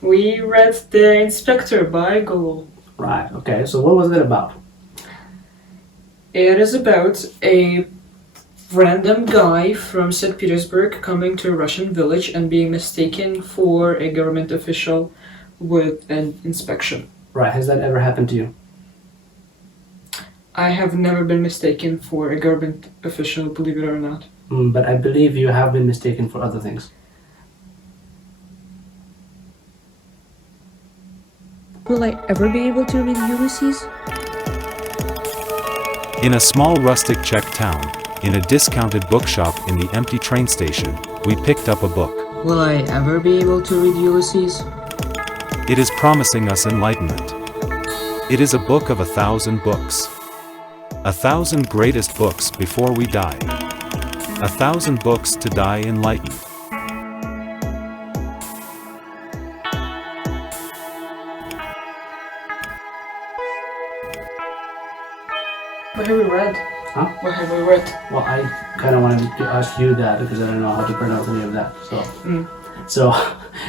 We read The Inspector by Gogol. Right, okay, so what was it about? It is about a random guy from St. Petersburg coming to a Russian village and being mistaken for a government official with an inspection. Right, has that ever happened to you? I have never been mistaken for a government official, believe it or not. But I believe you have been mistaken for other things. Will I ever be able to read Ulysses? In a small rustic Czech town, in a discounted bookshop in the empty train station, we picked up a book. Will I ever be able to read Ulysses? It is promising us enlightenment. It is a book of 1,000 books. 1,000 greatest books before we die. 1,000 books to die enlightened. What have we read? Huh? What have we read? Well, I kind of wanted to ask you that because I don't know how to pronounce any of that. So,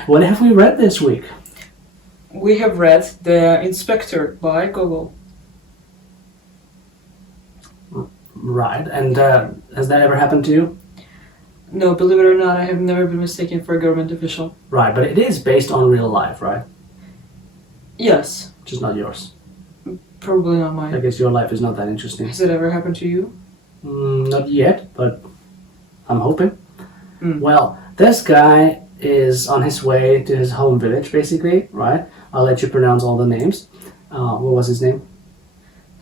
what have we read this week? We have read The Inspector by Gogol. Right, and has that ever happened to you? No, believe it or not, I have never been mistaken for a government official. Right, but it is based on real life, right? Yes, Just not yours. probably not I mine. guess your life is not that interesting. Has it ever happened to you? Not yet, but I'm hoping. Mm. Well, this guy is on his way to his home village, basically, right? I'll let you pronounce all the names. What was his name?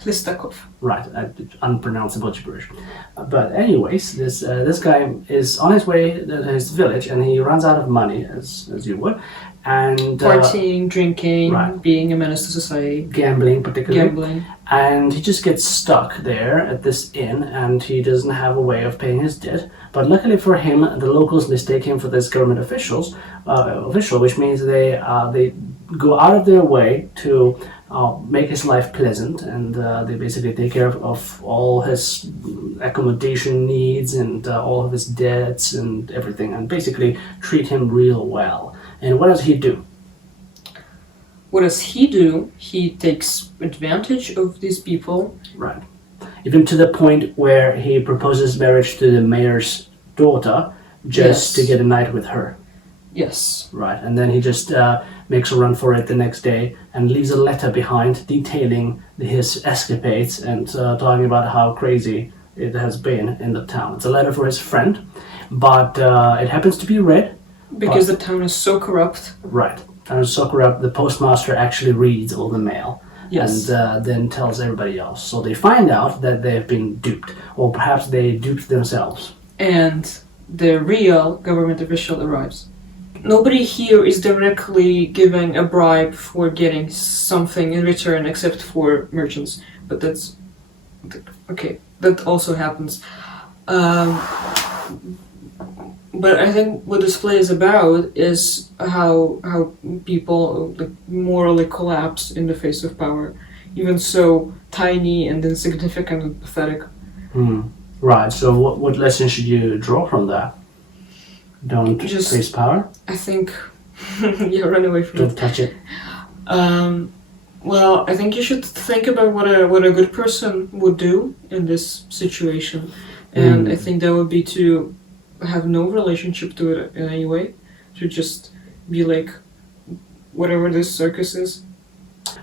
Listakov. Right, unpronounceable gibberish. But anyways, this guy is on his way to his village, and he runs out of money, as you would, and Partying, drinking, right. being a menace to society. gambling particularly. Gambling. And he just gets stuck there at this inn, and he doesn't have a way of paying his debt. But luckily for him, the locals mistake him for this government official, which means they go out of their way to make his life pleasant, and they basically take care of all his accommodation needs and all of his debts and everything, and basically treat him real well. And what does he do? What does he do? He takes advantage of these people. Right. Even to the point where he proposes marriage to the mayor's daughter just to Yes. get a night with her. Yes. Right. And then he just makes a run for it the next day and leaves a letter behind detailing his escapades and talking about how crazy it has been in the town. It's a letter for his friend, but it happens to be read. Because the town is so corrupt. Right. And so corrupt, the postmaster actually reads all the mail. Yes. And then tells everybody else. So they find out that they've been duped, or perhaps they duped themselves. And the real government official arrives. Nobody here is directly giving a bribe for getting something in return except for merchants. But that's... okay, that also happens. But I think what this play is about is how people like, morally collapse in the face of power, even so tiny and insignificant and pathetic. Right, so what lesson should you draw from that? Don't Just- face power? I think yeah, run away from Don't it. touch it? Well, I think you should think about what a good person would do in this situation, and I think that would be to have no relationship to it in any way, to just be like whatever this circus is.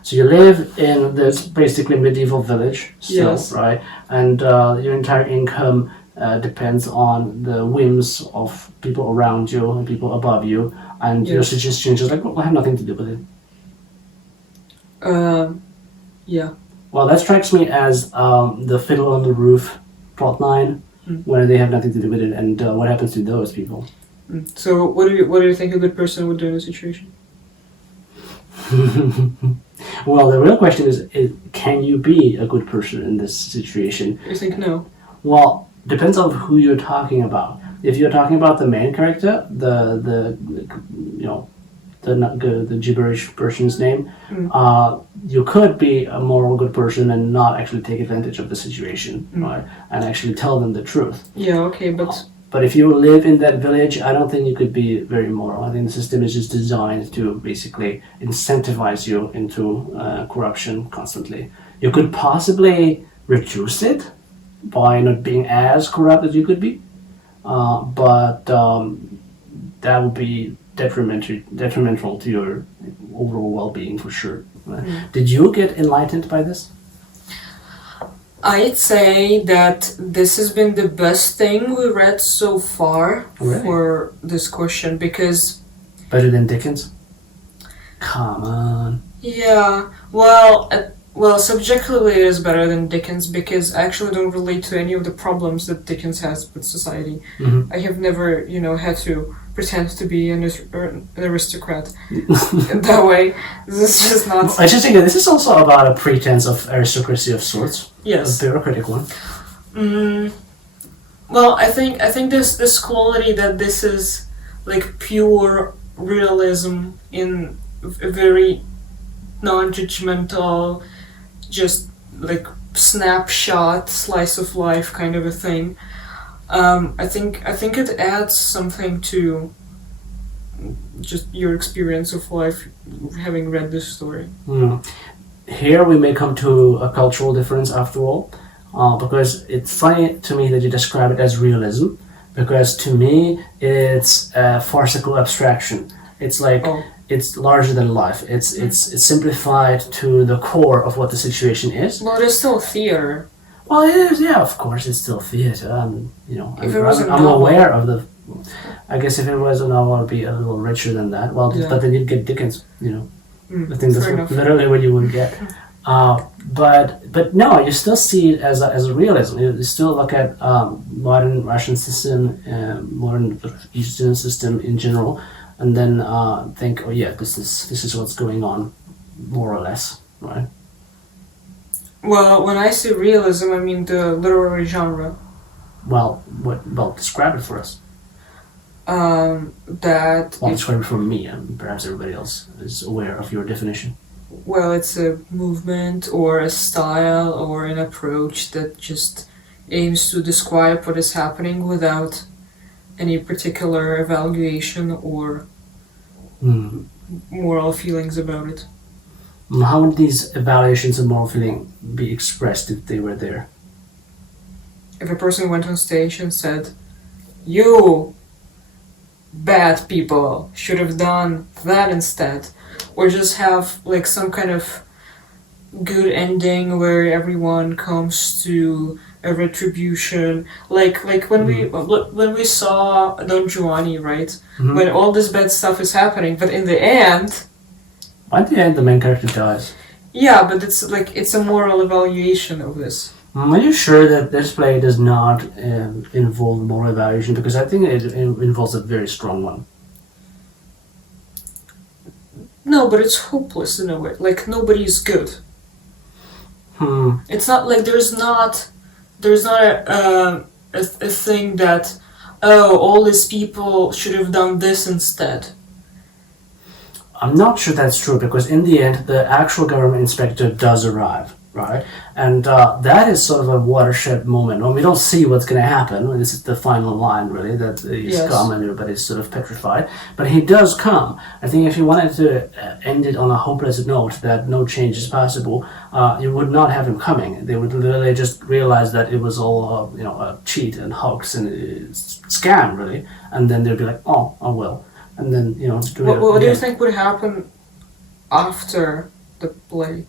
So you live in this basically medieval village still, Yes. right? And your entire income depends on the whims of people around you and people above you, and your Yes. suggestion is just like, well, I have nothing to do with it. Yeah. Well, that strikes me as the Fiddle on the Roof plotline, where they have nothing to do with it, and what happens to those people. So what do you think a good person would do in this situation? Well, the real question is, can you be a good person in this situation? You think no? Well, depends on who you're talking about. If you're talking about the main character, the gibberish person's name, you could be a moral good person and not actually take advantage of the situation, right? And actually tell them the truth. Yeah, okay, but But if you live in that village, I don't think you could be very moral. I think the system is just designed to basically incentivize you into corruption constantly. You could possibly reduce it by not being as corrupt as you could be, but that would be detrimental to your overall well-being for sure. Did you get enlightened by this? I'd say that this has been the best thing we read so far for this question, because... Better than Dickens? Come on. Yeah, well, subjectively it is better than Dickens, because I actually don't relate to any of the problems that Dickens has with society. I have never, had to pretend to be an aristocrat in that way. This is just not... Interesting, this is also about a pretense of aristocracy of sorts. Yes. A bureaucratic one. Well, I think there's this quality that this is like pure realism in a very non-judgmental, just like snapshot, slice of life kind of a thing. I think it adds something to just your experience of life having read this story. Here we may come to a cultural difference after all, because it's funny to me that you describe it as realism, because to me it's a farcical abstraction. It's like it's larger than life. It's simplified to the core of what the situation is. Well, there's still theater. Well, it is, yeah, of course, it's still theater. I'm novel, aware of the. I guess if it was a novel, I'd be a little richer than that. Well, but then you'd get Dickens. I think that's literally what you would get. But no, you still see it as a realism. You still look at modern Russian system, modern Eastern system in general, and then think, oh yeah, this is what's going on, more or less, right? Well, when I say realism, I mean the literary genre. Well, describe it for us. Describe it for me, and perhaps everybody else is aware of your definition. Well, it's a movement or a style or an approach that just aims to describe what is happening without any particular evaluation or moral feelings about it. How would these evaluations of moral feeling be expressed if they were there? If a person went on stage and said, "You bad people should have done that instead," or just have like some kind of good ending where everyone comes to a retribution, like when we saw Don Giovanni, right? When all this bad stuff is happening, but in the end. At the end, the main character dies. Yeah, but it's a moral evaluation of this. Are you sure that this play does not involve moral evaluation? Because I think it involves a very strong one. No, but it's hopeless in a way. Like, nobody's good. It's not like there's not a thing that, all these people should have done this instead. I'm not sure that's true, because in the end, the actual government inspector does arrive, right? And that is sort of a watershed moment when we don't see what's going to happen. This is the final line, really, that he's come and everybody's sort of petrified. But he does come. I think if you wanted to end it on a hopeless note that no change is possible, you would not have him coming. They would literally just realize that it was all a cheat and hoax and scam, really. And then they'd be like, oh well. And then, What do you think would happen after the play?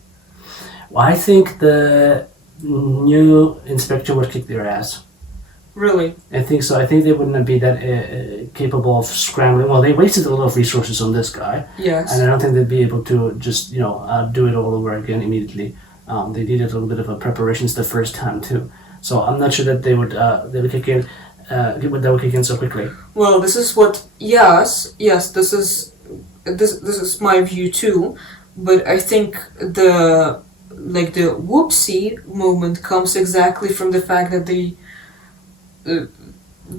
Well, I think the new inspector would kick their ass. Really? I think so. I think they wouldn't be that capable of scrambling. Well, they wasted a lot of resources on this guy. Yes. And I don't think they'd be able to just, do it all over again immediately. They needed a little bit of a preparations the first time, too. So I'm not sure that they would kick in. They would kick in so quickly. Well, this is what. Yes. This is my view too, but I think the whoopsie moment comes exactly from the fact that they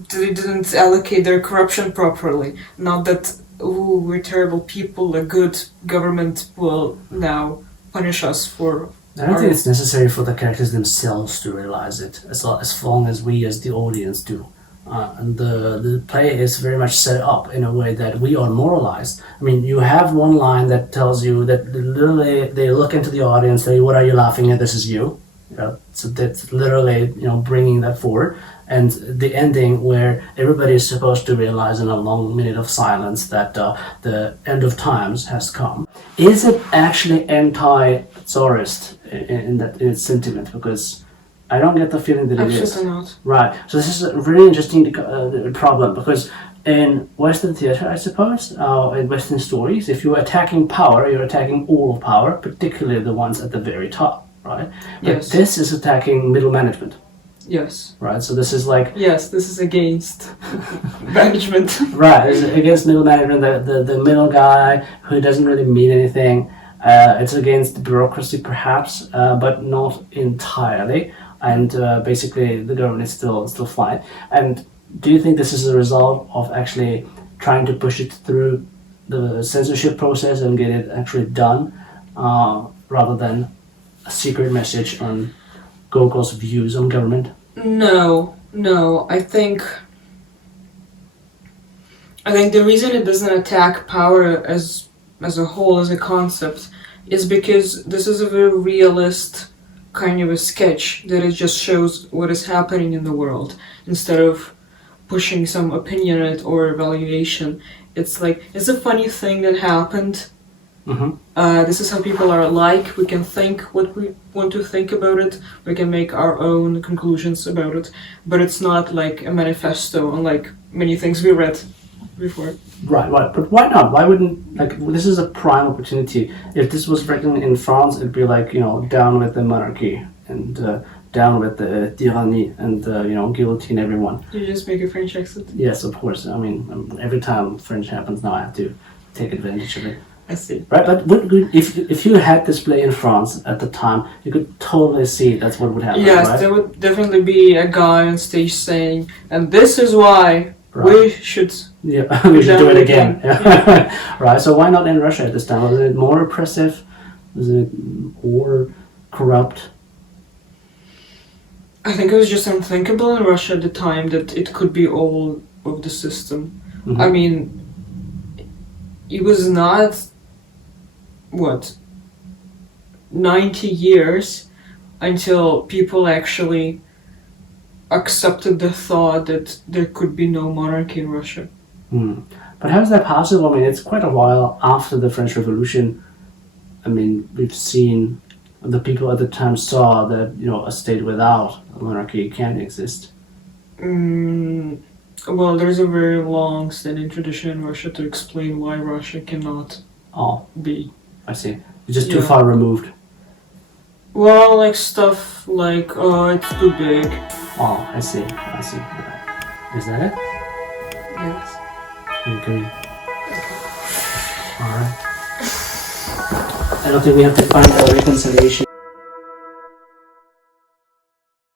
didn't allocate their corruption properly. Not that we're terrible people. A good government will now punish us for. I don't think it's necessary for the characters themselves to realize it, as long as we as the audience do. And the play is very much set up in a way that we are moralized. I mean, you have one line that tells you that literally they look into the audience, say, "What are you laughing at? This is you." So that's literally bringing that forward. And the ending where everybody is supposed to realize in a long minute of silence that the end of times has come. Is it actually anti-Tsarist in its sentiment? Because I don't get the feeling that it is. Absolutely not. Right. So this is a really interesting problem, because in Western theatre, I suppose, in Western stories, if you're attacking power, you're attacking all of power, particularly the ones at the very top, right? But Yes. this is attacking middle management, Yes. right? So this is like, Yes, this is against management. right, it's against middle management, the middle guy who doesn't really mean anything. It's against bureaucracy, perhaps, but not entirely. And basically the government is still fine. And do you think this is a result of actually trying to push it through the censorship process and get it actually done, rather than a secret message on Gogol's views on government? No. I think the reason it doesn't attack power as a whole, as a concept, is because this is a very realist kind of a sketch that it just shows what is happening in the world instead of pushing some opinion on it or evaluation. It's like, it's a funny thing that happened. This is how people are like. We can think what we want to think about it. We can make our own conclusions about it. But it's not like a manifesto, unlike many things we read before. Right. But why not? Why wouldn't, this is a prime opportunity. If this was written in France, it'd be like, down with the monarchy and down with the tyranny and, guillotine everyone. You just make a French accent? Yes, of course. I mean, every time French happens now, I have to take advantage of it. I see. Right, but if you had this play in France at the time, you could totally see that's what would happen. Yes, right? there would definitely be a guy on stage saying, and this is why we should... Yeah, we should do it again. Yeah. Right, so why not in Russia at this time? Was it more oppressive? Was it more corrupt? I think it was just unthinkable in Russia at the time that it could be all of the system. Mm-hmm. I mean, it was not, 90 years until people actually accepted the thought that there could be no monarchy in Russia. But how is that possible? I mean, it's quite a while after the French Revolution. I mean, we've seen the people at the time saw that, a state without a monarchy can exist. Well, there's a very long-standing tradition in Russia to explain why Russia cannot be. I see. It's just too far removed. Well, stuff like, it's too big. Oh, I see. Is that it? Yes. I agree. Alright. I don't think we have to find a reconciliation